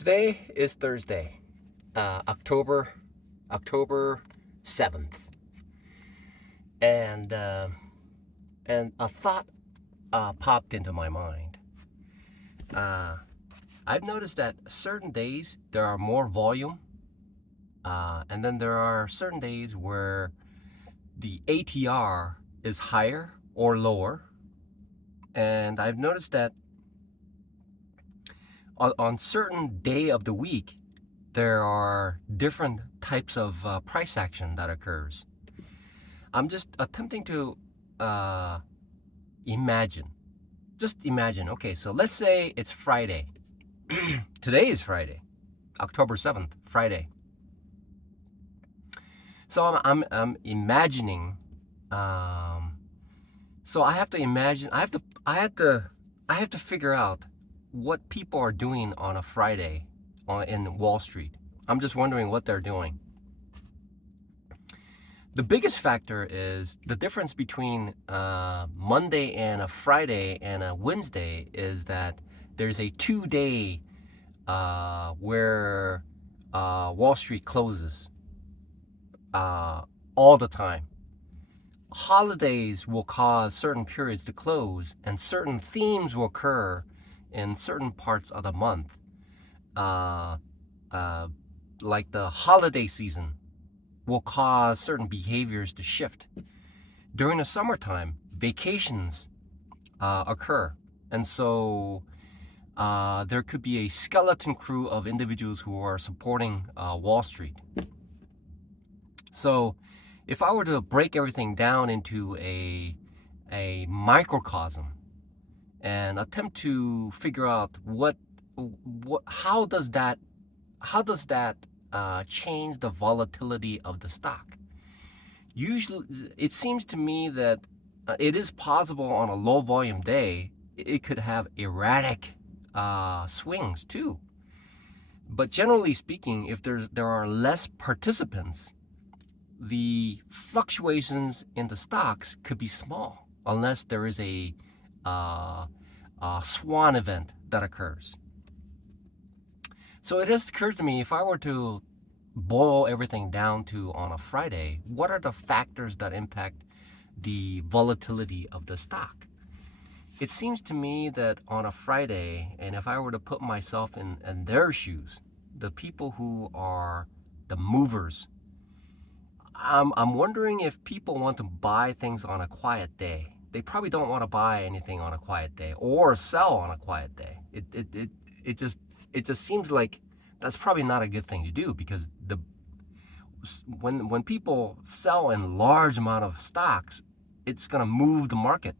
Today is Thursday, October 7th, and a thought popped into my mind. Uh, I've noticed that certain days there are more volume, and then there are certain days where the ATR is higher or lower, and I've noticed that on certain day of the week there are different types of price action that occurs. I'm just attempting to uh, imagine. Just imagine. Okay, so let's say it's Friday. Today is Friday, October 7th, Friday. So I'm imagining. Um, so I have to imagine. I have to figure out what people are doing on a Friday in Wall Street. I'm just wondering what they're doing. The biggest factor is the difference between Monday and a Friday and a Wednesday is that there's a 2 day where Wall Street closes all the time. Holidays will cause certain periods to close, and certain themes will occur in certain parts of the month, uh, uh, like the holiday season will cause certain behaviors to shift. During the summertime, vacations occur. And so there could be a skeleton crew of individuals who are supporting Wall Street. So if I were to break everything down into a microcosm and attempt to figure out what how does that change the volatility of the stock? Usually, it seems to me that it is possible on a low volume day, it could have erratic swings too. But generally speaking, if there are less participants, the fluctuations in the stocks could be small unless there is a swan event that occurs. So it has occurred to me, if I were to boil everything down to on a Friday, what are the factors that impact the volatility of the stock? It seems to me that on a Friday, and if I were to put myself in their shoes, the people who are the movers, I'm wondering if people want to buy things on a quiet day. They probably don't want to buy anything on a quiet day or sell on a quiet day. It just it just seems like that's probably not a good thing to do, because when people sell in large amount of stocks, it's going to move the market.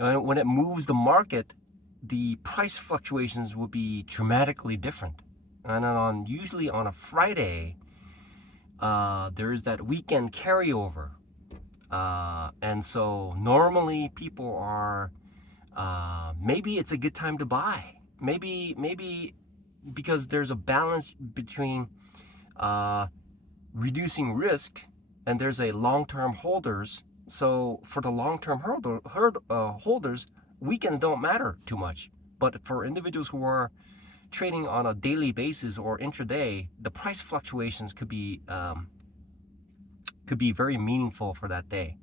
And when it moves the market, the price fluctuations will be dramatically different. And then usually on a Friday, there's that weekend carryover. And so normally people are, maybe it's a good time to buy. Maybe because there's a balance between reducing risk, and there's a long-term holders. So for the long-term holders, weekends don't matter too much. But for individuals who are trading on a daily basis or intraday, the price fluctuations could be very meaningful for that day.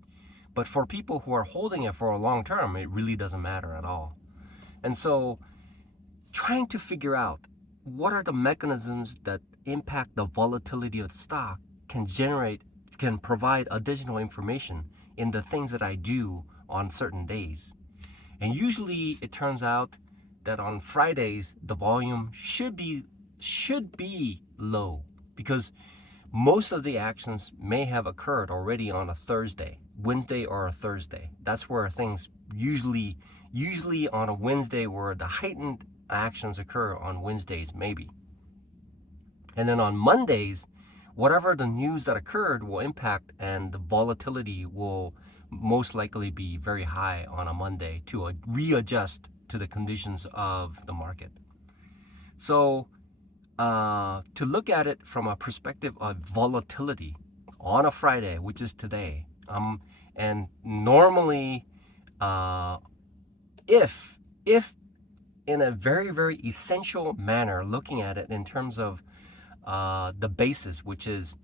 But for people who are holding it for a long term, it really doesn't matter at all. And so trying to figure out what are the mechanisms that impact the volatility of the stock can provide additional information in the things that I do on certain days. And usually it turns out that on Fridays the volume should be low, because most of the actions may have occurred already on a Thursday, Wednesday or a Thursday. That's where things usually on a Wednesday, where the heightened actions occur on Wednesdays maybe. And then on Mondays, whatever the news that occurred will impact, and the volatility will most likely be very high on a Monday to readjust to the conditions of the market. So to look at it from a perspective of volatility on a Friday, which is today, and normally, if in a very, very essential manner, looking at it in terms of the basis, which is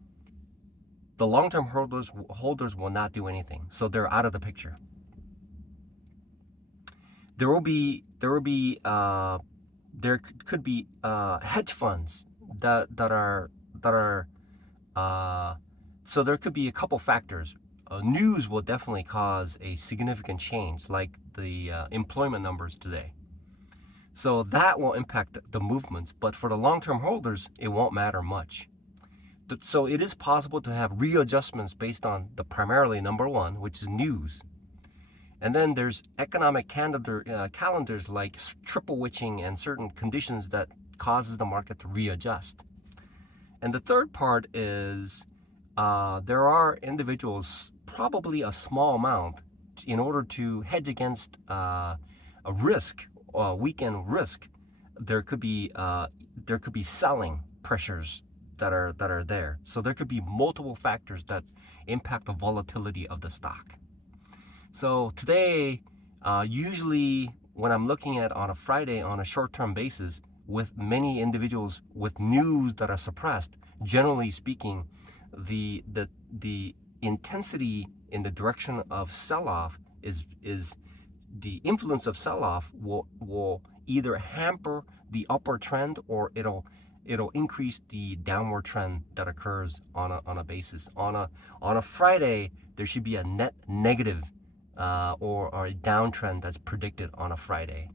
the long-term holders will not do anything, so they're out of the picture. There could be hedge funds that are uh, so there could be a couple factors. News will definitely cause a significant change, like the employment numbers today. So that will impact the movements, but for the long-term holders, it won't matter much. So it is possible to have readjustments based on the primarily number one, which is news. And then there's economic calendars like triple witching and certain conditions that causes the market to readjust. And the third part is there are individuals, probably a small amount, in order to hedge against a risk, weekend risk. There could be selling pressures that are there. So there could be multiple factors that impact the volatility of the stock. So today, usually when I'm looking at on a Friday on a short-term basis with many individuals with news that are suppressed, generally speaking, the intensity in the direction of sell-off is the influence of sell-off will either hamper the upward trend or it'll increase the downward trend that occurs on a basis. On a Friday, there should be a net negative or a downtrend that's predicted on a Friday.